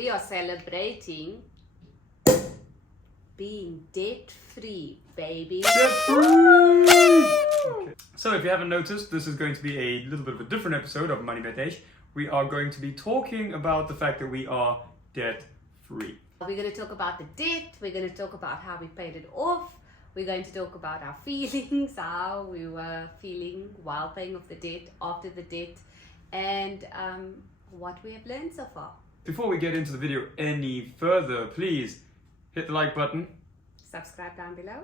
We are celebrating being debt-free, baby. Debt-free! Okay. So if you haven't noticed, this is going to be a little bit of a different episode of MoneyMetEish. We are going to be talking about the fact that we are debt-free. We're going to talk about the debt. We're going to talk about how we paid it off. We're going to talk about our feelings, how we were feeling while paying off the debt, after the debt, and what we have learned so far. Before we get into the video any further, please hit the like button, subscribe down below,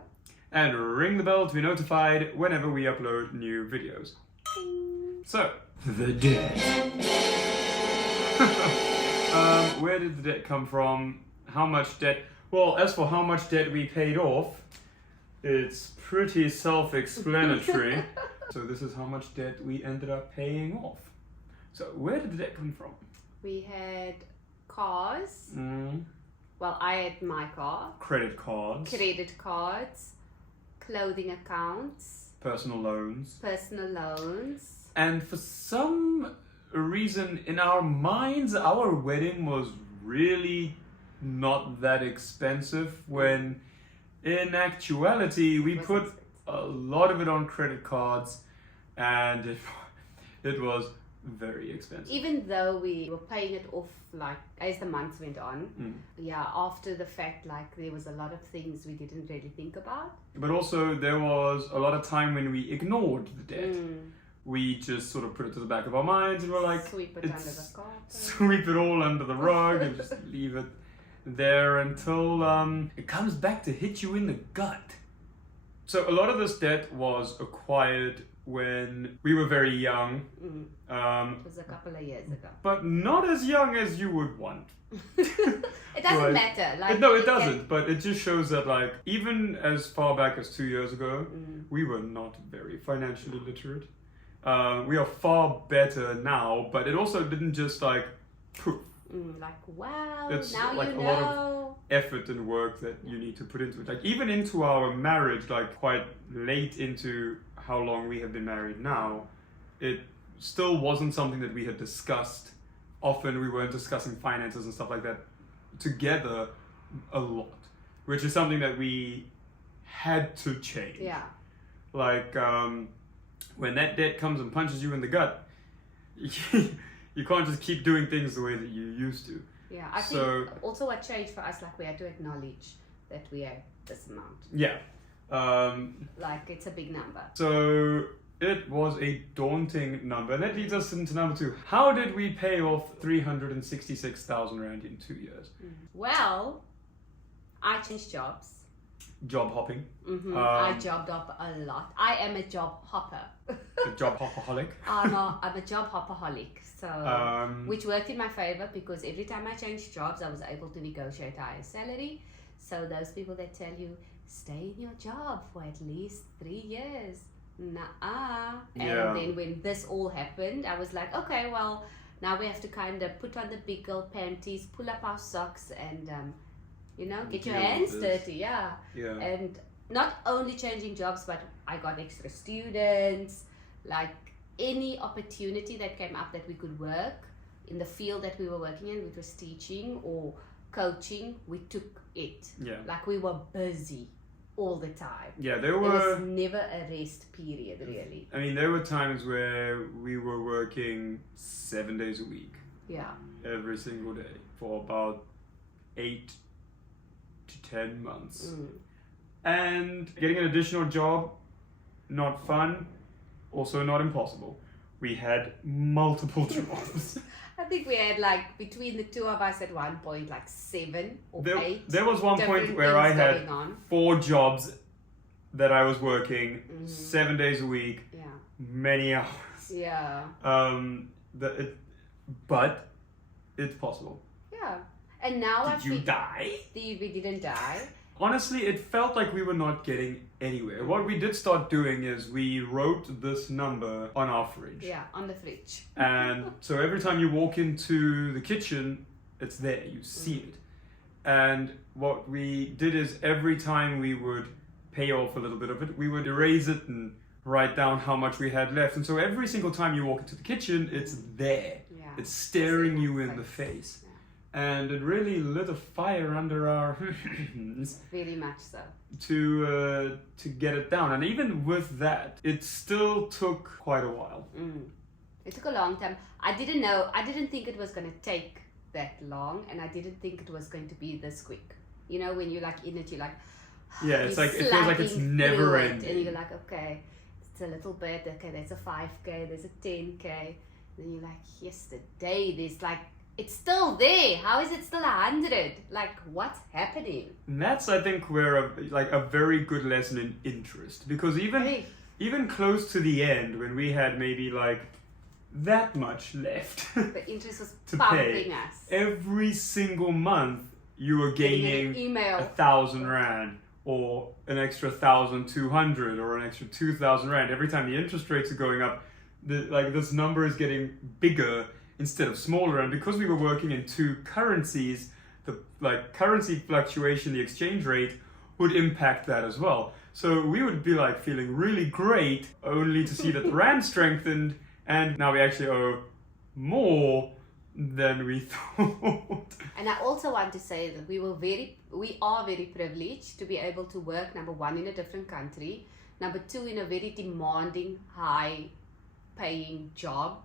and ring the bell to be notified whenever we upload new videos. Ding. So, the debt. Where did the debt come from? How much debt? Well, as for how much debt we paid off, it's pretty self-explanatory. So this is how much debt we ended up paying off. So where did the debt come from? We had cars. Well, I had my car. Credit cards. Credit cards. Clothing accounts. Personal loans. Personal loans. And for some reason in our minds, our wedding was really not that expensive, when in actuality we put a lot of it on credit cards, and it was very expensive. Even though we were paying it off like as the months went on, yeah, after the fact, like there was a lot of things we didn't really think about. But also there was a lot of time when we ignored the debt. We just sort of put it to the back of our minds and we're like, sweep it under the carpet. Sweep it all under the rug and just leave it there until it comes back to hit you in the gut. So a lot of this debt was acquired when we were very young. It was a couple of years ago. But not as young as you would want. It doesn't matter. Like, no, it doesn't. But it just shows that, like, even as far back as 2 years ago, we were not very financially literate. We are far better now, but it also didn't just like poof. Like, wow, it's now like you know. A lot of effort and work that you need to put into it. Like even into our marriage, like quite late into how long we have been married now, it still wasn't something that we had discussed. Often we weren't discussing finances and stuff like that together a lot, which is something that we had to change. Yeah. Like when that debt comes and punches you in the gut, you can't just keep doing things the way that you used to. Yeah, I think also what changed for us, like we had to acknowledge that we had this amount. Yeah. Like it's a big number. So it was a daunting number. And that leads us into number 2. How did we pay off 366,000 Rand in 2 years? Well, I changed jobs. Job hopping. I jobbed up a lot. I am a job hopper. A job hopaholic. I'm a job hopaholic. So, which worked in my favor because every time I changed jobs, I was able to negotiate a higher salary. So those people that tell you, stay in your job for at least 3 years. Nah. Yeah. And then when this all happened, I was like, okay, well, now we have to kind of put on the big girl panties, pull up our socks and, get your hands dirty. Yeah. And not only changing jobs, but I got extra students, like any opportunity that came up that we could work in the field that we were working in, which was teaching or coaching, we took it. Yeah. Like we were busy all the time. Yeah, there was never a rest period, really. I mean, there were times where we were working 7 days a week. Yeah. Every single day for about 8 to 10 months. And getting an additional job, not fun, also not impossible. We had multiple jobs. I think we had like between the two of us at one point like 7 or 8. There was one point where I had 4 jobs that I was working 7 days a week, many hours. Yeah. But it's possible. Yeah. And now Did you die? We didn't die. Honestly, it felt like we were not getting anywhere. What we did start doing is we wrote this number on our fridge. Yeah, on the fridge. And so every time you walk into the kitchen, it's there, you see it. And what we did is every time we would pay off a little bit of it, we would erase it and write down how much we had left. And so every single time you walk into the kitchen, it's there. Yeah. It's staring you in the face. And it really lit a fire under our very much so, to get it down. And even with that, it still took quite a while. It took a long time. I didn't think it was going to take that long, and I didn't think it was going to be this quick. You know, when you're like in it, you're like, yeah, it's like, it feels like it's never ending. And you're like, okay, it's a little bit, okay, there's a 5K, there's a 10K. Then you're like, yesterday, there's like, it's still there. How is it still 100? Like, what's happening? And that's, I think, where a very good lesson in interest. Because even close to the end, when we had maybe like that much left the interest was to pumping pay, us. every single month you were gaining email. 1,000 Rand or an extra 1,200 or an extra 2,000 Rand. Every time the interest rates are going up, this number is getting bigger instead of smaller. And because we were working in two currencies, the currency fluctuation, the exchange rate would impact that as well. So we would be like feeling really great only to see that the Rand strengthened, and now we actually owe more than we thought. And I also want to say that we are very privileged to be able to work, number one, in a different country, number two, in a very demanding, high paying job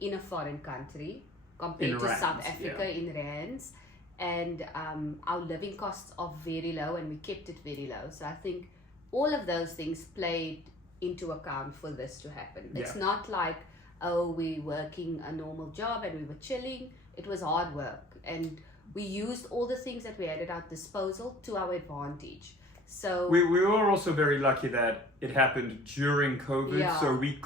in a foreign country compared to South Africa in rands, and our living costs are very low, and we kept it very low. So I think all of those things played into account for this to happen. It's not like, oh, we're working a normal job and we were chilling. It was hard work, and we used all the things that we had at our disposal to our advantage. So we were also very lucky that it happened during COVID, so we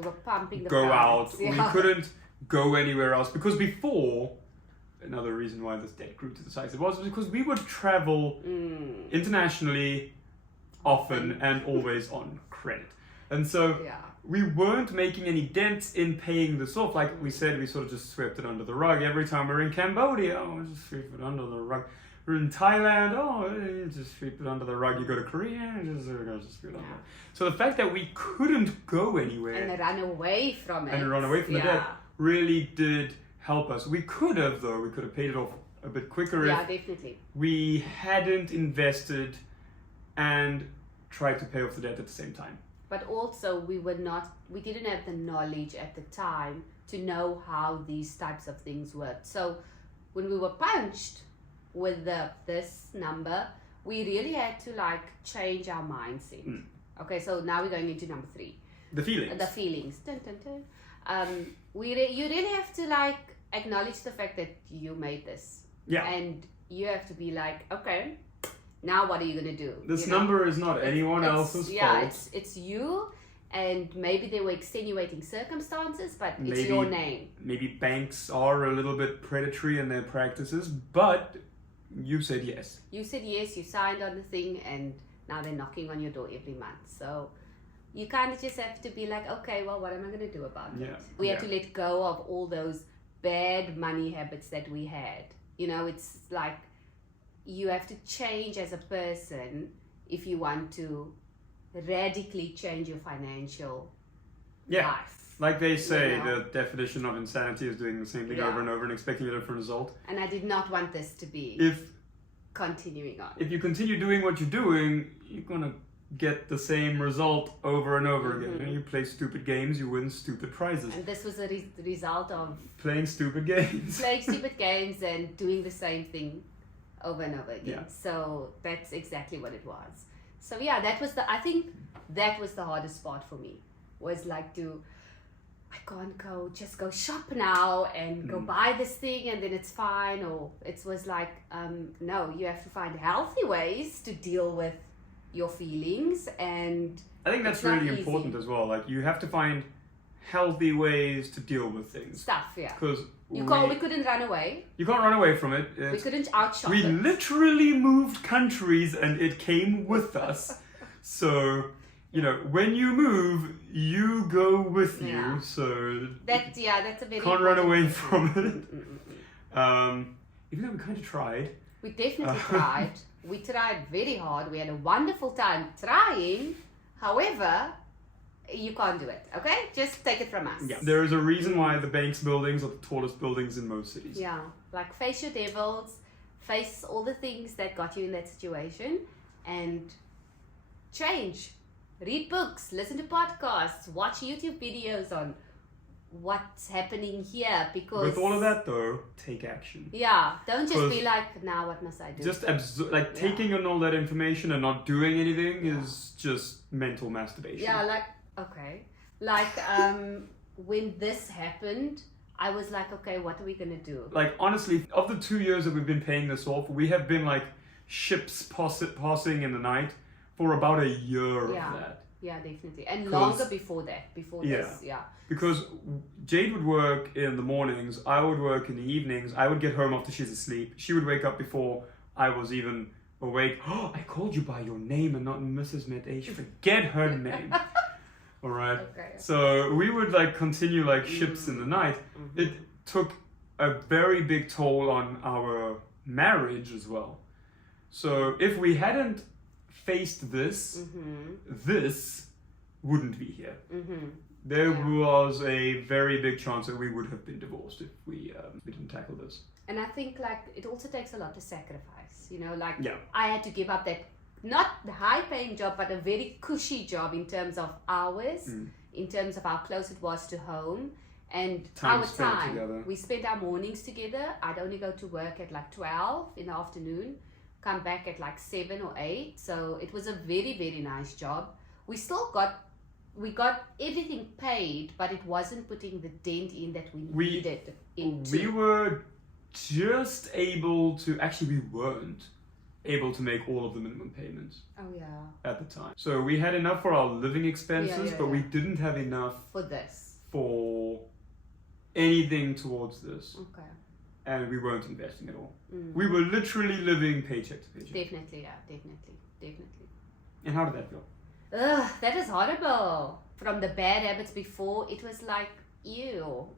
were pumping the go price. out. We couldn't go anywhere else, because before, another reason why this debt grew to the size it was because we would travel internationally often and always on credit. And so we weren't making any dents in paying this off. Like we said, we sort of just swept it under the rug. Every time we're in Cambodia, we just sweep it under the rug. We're in Thailand, you just sweep it under the rug. You go to Korea, just sweep it under the rug. So the fact that we couldn't go anywhere and run away from it, the debt really did help us. We could have paid it off a bit quicker if definitely we hadn't invested and tried to pay off the debt at the same time. But also we didn't have the knowledge at the time to know how these types of things worked. So when we were punched with this number, we really had to change our mindset. Okay, so now we're going into number 3. The feelings. The feelings. Dun, dun, dun. You really have to acknowledge the fact that you made this. Yeah. And you have to be like, okay, now what are you going to do? This number is not anyone else's fault. Yeah, it's you, and maybe there were extenuating circumstances, but it's your name. Maybe banks are a little bit predatory in their practices, but you said yes. You said yes, you signed on the thing, and now they're knocking on your door every month. So you kind of just have to be like, okay, well, what am I going to do about it? We had to let go of all those bad money habits that we had. You know, it's like you have to change as a person if you want to radically change your financial life. Like they say, the definition of insanity is doing the same thing over and over and expecting a different result. And I did not want this to be continuing on. If you continue doing what you're doing, you're going to get the same result over and over again. And you play stupid games, you win stupid prizes. And this was a result of playing stupid games. Playing stupid games and doing the same thing over and over again. So that's exactly what it was. So I think that was the hardest part for me, was I can't just go shop now and go buy this thing and then it's fine. Or it was no, you have to find healthy ways to deal with your feelings. And I think that's really important as well. You have to find healthy ways to deal with things. Because we couldn't run away. You can't run away from it. We couldn't outshop it. We literally moved countries and it came with us. So, when you move, you go with you. So that's a very can't run away from it. Even though we kind of tried. We definitely tried. We tried very hard. We had a wonderful time trying. However, you can't do it. Okay, just take it from us. Yeah, there is a reason why the bank's buildings are the tallest buildings in most cities. Yeah, like face your devils, face all the things that got you in that situation, and change. Read books, listen to podcasts, watch YouTube videos on what's happening here, because with all of that though, take action. Yeah, don't just be like, now what must I do? Just taking on all that information and not doing anything is just mental masturbation. Yeah, like, okay, like when this happened, I was like, okay, what are we gonna do? Like, honestly, of the 2 years that we've been paying this off, we have been like ships passing in the night for about a year of that. Yeah, definitely. And longer before that, this, Because Jade would work in the mornings, I would work in the evenings, I would get home after she's asleep, she would wake up before I was even awake. Oh, I called you by your name and not Mrs. Met Eish. Forget her name. Alright. Okay. So we would like continue like ships in the night. Mm-hmm. It took a very big toll on our marriage as well. So if we hadn't faced this, this wouldn't be here. There was a very big chance that we would have been divorced if we didn't tackle this. And I think like it also takes a lot to sacrifice, you know, like I had to give up that, not the high paying job, but a very cushy job in terms of hours, in terms of how close it was to home, and our time. Together. We spent our mornings together. I'd only go to work at like 12 in the afternoon, come back at like 7 or 8. So it was a very, very nice job. We got everything paid, but it wasn't putting the dent in that we needed into. We were just able to, actually we weren't able to make all of the minimum payments. Oh yeah. At the time. So we had enough for our living expenses, but we didn't have enough for this. For anything towards this. Okay. And we weren't investing at all. We were literally living paycheck to paycheck. Definitely, yeah, definitely. And how did that feel? Ugh, that is horrible. From the bad habits before, it was like, ew.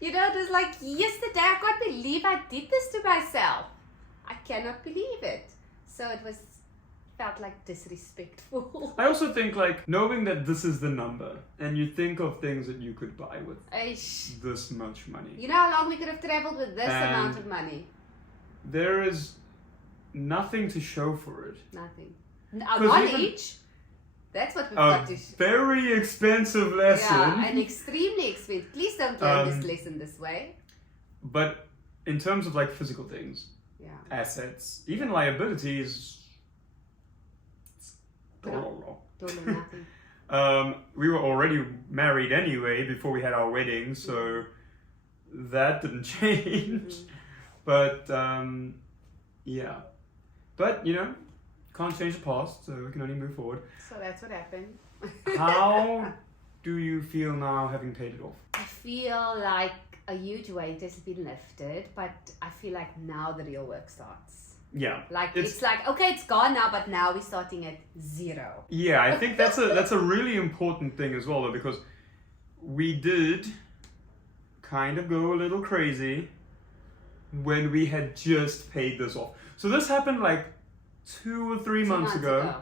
You know, it was like, yesterday, I can't believe I did this to myself. I cannot believe it. So it felt like disrespectful. I also think like knowing that this is the number and you think of things that you could buy with this much money. You know how long we could have traveled with this amount of money? There is nothing to show for it. Nothing. One each. That's what we've got to show. Very expensive lesson. Yeah, and extremely expensive. Please don't learn this lesson this way. But in terms of like physical things, assets, even liabilities, Totally nothing. We were already married anyway before we had our wedding, so that didn't change. But yeah, but you know, can't change the past, so we can only move forward. So that's what happened. How do you feel now, having paid it off? I feel like a huge weight has been lifted, but I feel like now the real work starts. Yeah. Like it's like, okay, it's gone now, but now we're starting at 0. Yeah, I think that's a really important thing as well, though, because we did kind of go a little crazy when we had just paid this off. So this happened like 2 or 3 months ago.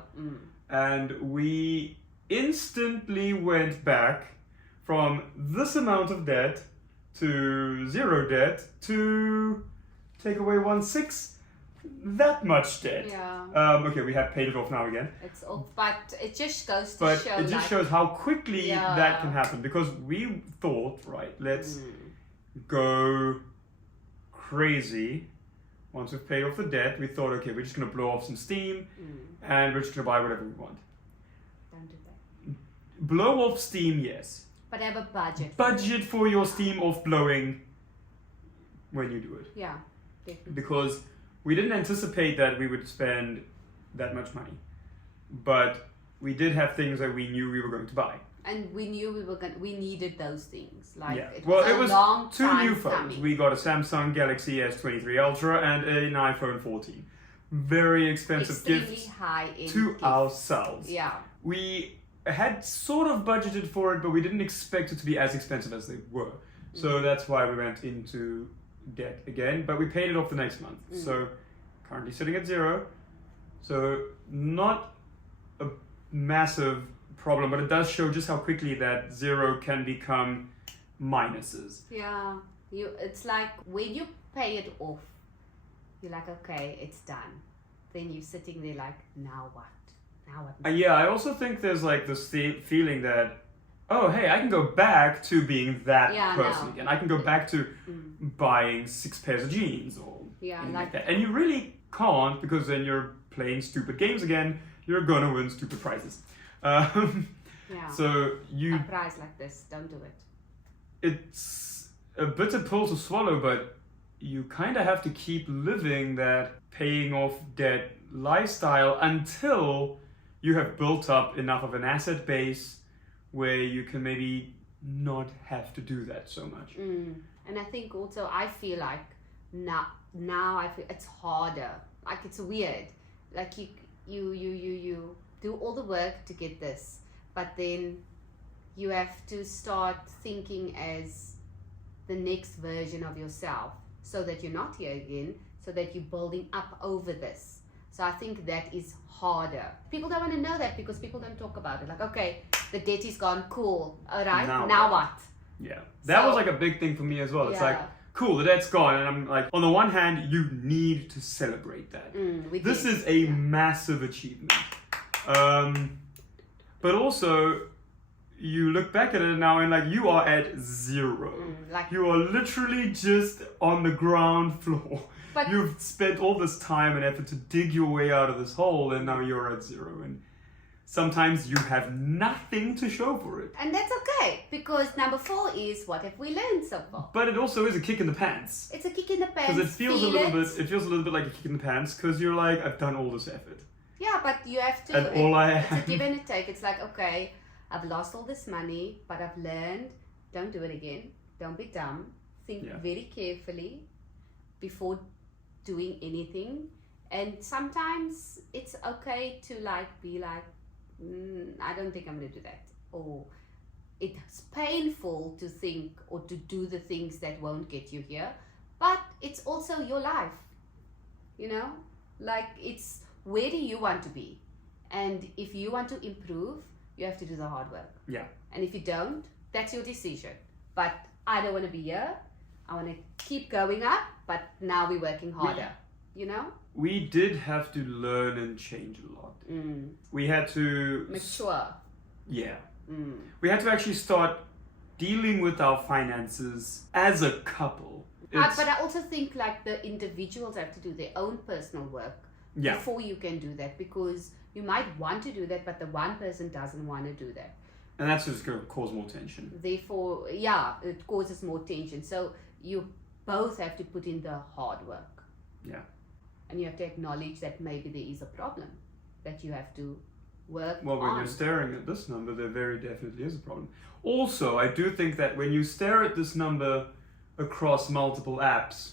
And we instantly went back from this amount of debt to 0 debt to take away 1/6 that much debt. Yeah. Okay, we have paid it off now again. It's off, but it just goes to but show. It just shows how quickly that can happen, because we thought, right, let's go crazy. Once we've paid off the debt, we thought, okay, we're just going to blow off some steam and we're just going to buy whatever we want. Don't do that. Blow off steam, yes. But have a budget. Budget for your steam off blowing when you do it. Yeah, definitely. Because we didn't anticipate that we would spend that much money. But we did have things that we knew we were going to buy. And we knew we needed those things. Like yeah. it was long 2 new phones. Coming. We got a Samsung Galaxy S23 Ultra and an iPhone 14. Very expensive gifts to ourselves. Yeah. We had sort of budgeted for it, but we didn't expect it to be as expensive as they were. So that's why we went into debt again, but we paid it off the next month. So currently sitting at 0. So not a massive problem, but it does show just how quickly that zero can become minuses. Yeah, it's like when you pay it off, you're like, okay, it's done. Then you're sitting there like, now what? Now what? Yeah, I also think there's like this feeling that, oh, hey, I can go back to being that person again. I can go back to buying 6 pairs of jeans or anything like that. And you really can't, because then you're playing stupid games again. You're gonna win stupid prizes. So a prize like this, don't do it. It's a bitter pill to swallow, but you kind of have to keep living that paying off debt lifestyle until you have built up enough of an asset base where you can maybe not have to do that so much. And I think also I feel like now I feel it's harder. Like it's weird. Like you do all the work to get this, but then you have to start thinking as the next version of yourself, so that you're not here again, so that you're building up over this. So I think that is harder. People don't want to know that because people don't talk about it. Like, okay, the debt is gone, cool. All right, now what? Yeah, that was like a big thing for me as well. It's like, cool, the debt's gone. And I'm like, on the one hand, you need to celebrate that. This is a massive achievement. But also, you look back at it now and like you are at zero. Like you are literally just on the ground floor. But you've spent all this time and effort to dig your way out of this hole, and now you're at zero. And sometimes you have nothing to show for it. And that's okay, because number 4 is, what have we learned so far? But it also is a kick in the pants. It's a kick in the pants. Because it feels a little bit like a kick in the pants, because you're like, I've done all this effort. Yeah, but you have to. And all I have. It's a give and a take. It's like, okay, I've lost all this money, but I've learned, don't do it again. Don't be dumb. Think very carefully before doing anything. And sometimes it's okay to like be like, I don't think I'm going to do that. Or it's painful to think or to do the things that won't get you here. But it's also your life. You know? Like it's, where do you want to be? And if you want to improve, you have to do the hard work. Yeah. And if you don't, that's your decision. But I don't want to be here. I want to keep going up, but now we're working harder. You know? We did have to learn and change a lot. We had to mature. Yeah. We had to actually start dealing with our finances as a couple. But I also think like the individuals have to do their own personal work before you can do that, because you might want to do that, but the one person doesn't want to do that. And that's just going to cause more tension. Therefore, it causes more tension. So you both have to put in the hard work. Yeah. And you have to acknowledge that maybe there is a problem that you have to work on. Well, when you're staring at this number, there very definitely is a problem. Also, I do think that when you stare at this number across multiple apps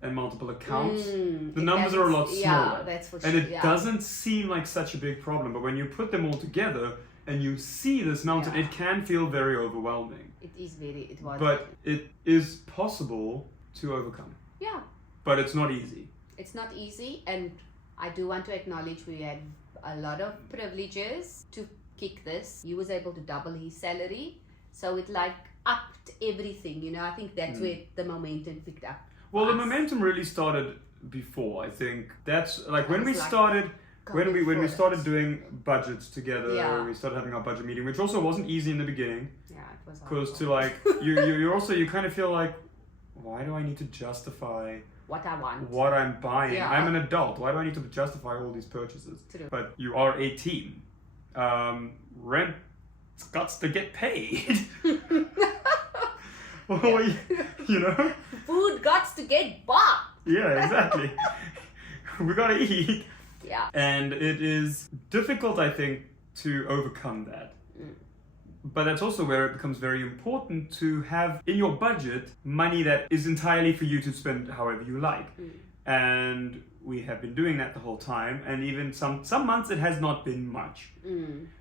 and multiple accounts, the numbers are a lot smaller. Yeah, that's for sure. And it doesn't seem like such a big problem, but when you put them all together and you see this mountain, it can feel very overwhelming. But it is possible to overcome. Yeah. But it's not easy. It's not easy, and I do want to acknowledge we had a lot of privileges to kick this. He was able to double his salary, so it like upped everything, you know. I think that's where the momentum picked up. Well, the momentum really started before. I think that's like when we started doing budgets together. We started having our budget meeting, which also wasn't easy in the beginning. Yeah, it was. Because to like you kind of feel like, why do I need to justify what I want, what I'm buying? Yeah. I'm an adult. Why do I need to justify all these purchases? True. But you are 18. Rent's got to get paid. Well, you know? Food got to get bought. Yeah, exactly. We gotta eat. Yeah. And it is difficult, I think, to overcome that. But that's also where it becomes very important to have in your budget money that is entirely for you to spend however you like. And we have been doing that the whole time. And even some months it has not been much.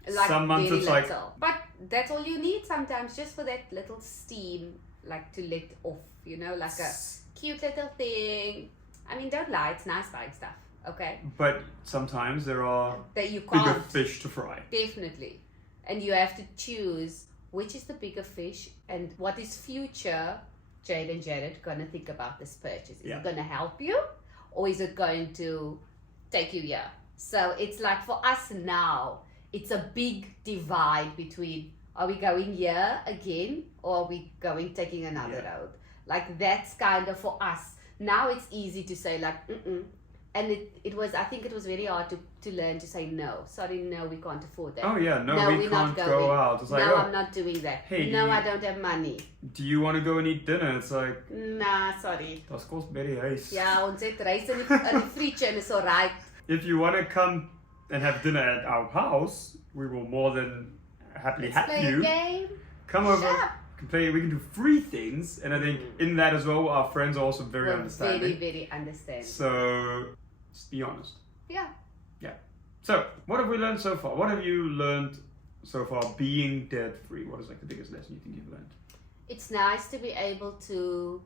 Like some months it's like... But that's all you need sometimes, just for that little steam, like to let off, you know, like a cute little thing. I mean, don't lie, it's nice buying stuff, okay? But sometimes there are that you bigger can't. Fish to fry. Definitely. And you have to choose which is the bigger fish and what is future Jade and Jared going to think about this purchase. Is it going to help you or is it going to take you here? So it's like for us now, it's a big divide between are we going here again or are we taking another road? Like that's kind of for us. Now it's easy to say like, and I think it was very hard to learn to say no. Sorry, no, we can't afford that. Oh yeah, no, we can't go out. It's like, no, I'm not doing that. Hey, no, I don't have money. Do you want to go and eat dinner? It's like, nah, sorry. Dat kost by die huis. Ja, ons het reis in die frietje and it's alright. If you want to come and have dinner at our house, we will more than happily have you. Play a game. Come over. We can do free things, and I think in that as well, our friends are also very understanding. Very, very understanding. So, just be honest. Yeah. So, what have we learned so far? What have you learned so far being debt free? What is like the biggest lesson you think you've learned? It's nice to be able to.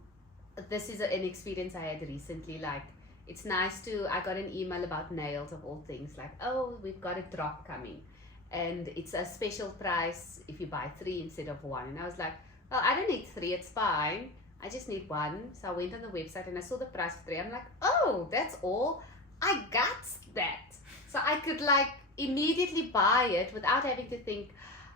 This is an experience I had recently. Like, it's nice I got an email about nails of all things. Like, oh, we've got a drop coming. And it's a special price if you buy 3 instead of 1. And I was like, well, I don't need 3, it's fine. I just need 1. So I went on the website and I saw the price for 3. I'm like, oh, that's all. I got that. So I could like immediately buy it without having to think,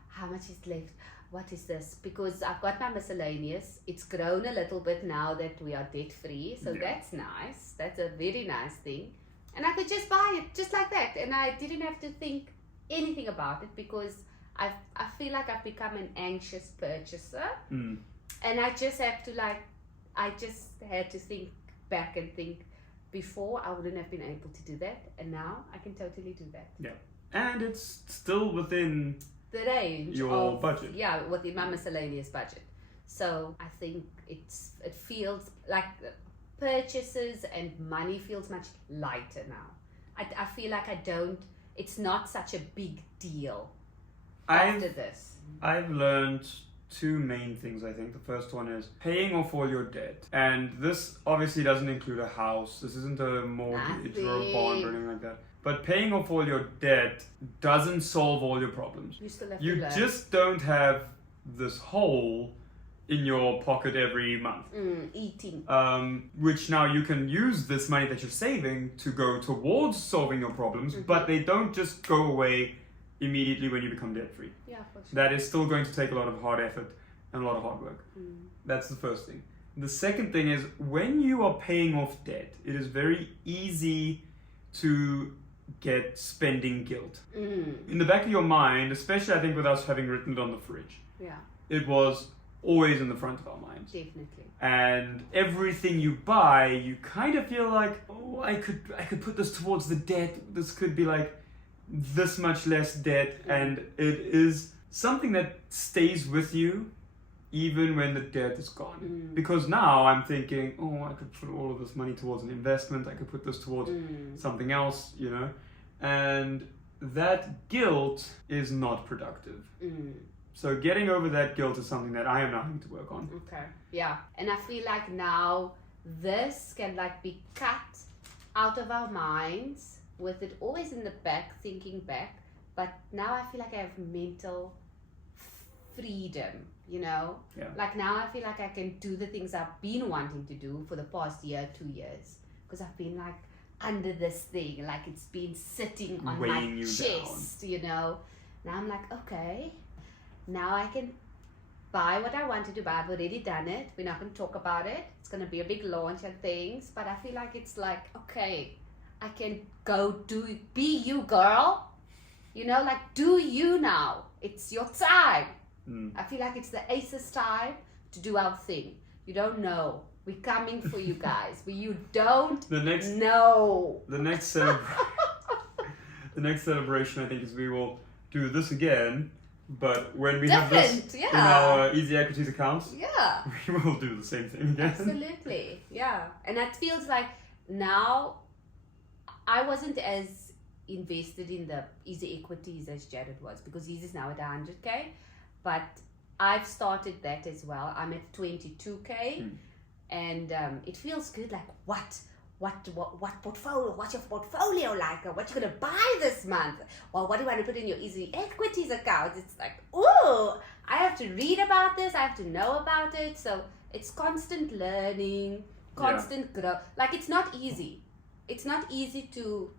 how much is left? What is this? Because I've got my miscellaneous. It's grown a little bit now that we are debt free. So that's nice. That's a very nice thing. And I could just buy it just like that. And I didn't have to think anything about it because I feel like I've become an anxious purchaser. And I just have to I just had to think back and think, before I wouldn't have been able to do that, and now I can totally do that. Yeah, and it's still within the range your budget. Yeah, within my miscellaneous budget. So I think it feels like purchases and money feels much lighter now. I feel like it's not such a big deal after this. I've learned 2 main things, I think. The first one is paying off all your debt. And this obviously doesn't include a house. This isn't a mortgage or a bond or anything like that. But paying off all your debt doesn't solve all your problems. You still have to learn. Just don't have this hole in your pocket every month. Eating. Which now you can use this money that you're saving to go towards solving your problems, but they don't just go away immediately when you become debt free. Yeah, for sure. That is still going to take a lot of hard effort and a lot of hard work. That's the first thing. The second thing is when you are paying off debt, it is very easy to get spending guilt. In the back of your mind, especially I think with us having written it on the fridge, it was always in the front of our minds. Definitely. And everything you buy, you kind of feel like, oh, I could put this towards the debt. This could be like this much less debt, and it is something that stays with you even when the debt is gone. Because now I'm thinking, oh, I could put all of this money towards an investment, I could put this towards something else, and that guilt is not productive. So getting over that guilt is something that I am now having to work on. Okay, yeah. And I feel like now this can be cut out of our minds with it always in the back, thinking back. But now I feel like I have mental freedom, Yeah. Like now I feel like I can do the things I've been wanting to do for the past 2 years. Because I've been under this thing, it's been sitting on weighing my chest, Now I'm like, okay, now I can buy what I wanted to buy. I've already done it. We're not going to talk about it. It's going to be a big launch and things. But I feel like it's okay, I can go be you, girl. Do you now. It's your time. I feel like it's the Aces time to do our thing. You don't know. We're coming for you guys. But you don't know. The next celebration, I think, is we will do this again. But when we have this in our EasyEquities accounts, we will do the same thing again. Absolutely, yeah. And that feels like now I wasn't as invested in the EasyEquities as Jared was, because his is now at 100k. But I've started that as well. I'm at 22k, and it feels good. Like, what portfolio, what's your portfolio like, or what you're gonna buy this month, or what do you want to put in your EasyEquities account. It's like, oh, I have to read about this, I have to know about it. So it's constant learning, constant growth. Like, it's not easy. It's not easy to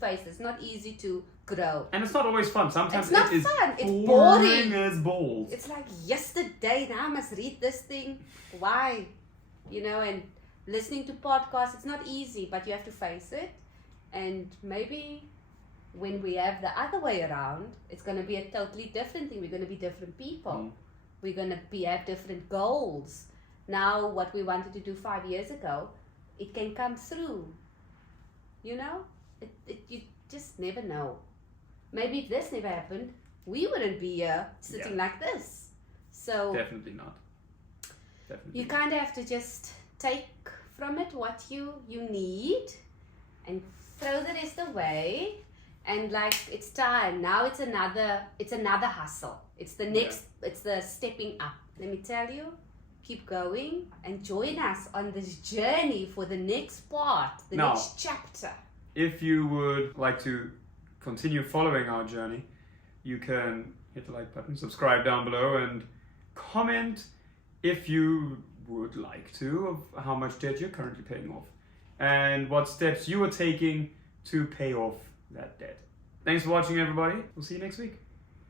face. It's not easy to grow. And it's not always fun. Sometimes it's not it is fun. It's boring as balls. It's like, yesterday, now I must read this thing. Why? You know, and listening to podcasts, it's not easy, but you have to face it. And maybe when we have the other way around, it's going to be a totally different thing. We're going to be different people. We're going to have different goals. Now, what we wanted to do 5 years ago, it can come through. You know, you just never know. Maybe if this never happened, we wouldn't be here sitting like this. So definitely not. Definitely you kind of have to just take from it what you need and throw the rest away. And like, it's time now. It's another hustle. It's the next. It's the stepping up. Let me tell you. Keep going and join us on this journey for the next part, next chapter. If you would like to continue following our journey, you can hit the like button, subscribe down below, and comment if you would like to of how much debt you're currently paying off and what steps you are taking to pay off that debt. Thanks for watching, everybody. We'll see you next week.